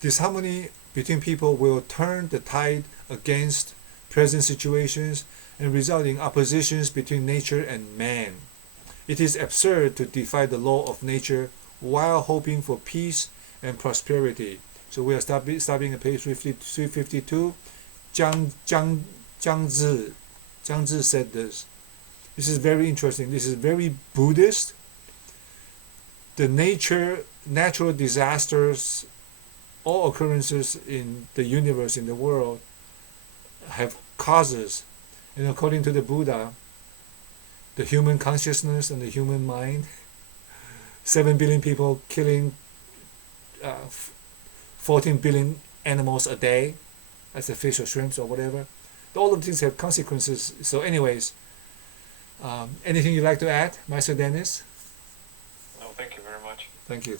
Disharmony between people will turn the tide against present situations and result in oppositions between nature and man. It is absurd to defy the law of nature while hoping for peace and prosperity. So we are stopping at page 352. Jiang Zi said this. This is very interesting. This is very Buddhist. The natural disasters, all occurrences in the universe, in the world, have causes. And according to the Buddha, the human consciousness and the human mind, 7 billion people killing 14 billion animals a day, as a fish or shrimps or whatever. All of these have consequences. So anyways, anything you'd like to add, Master Dennis? No, thank you very much. Thank you.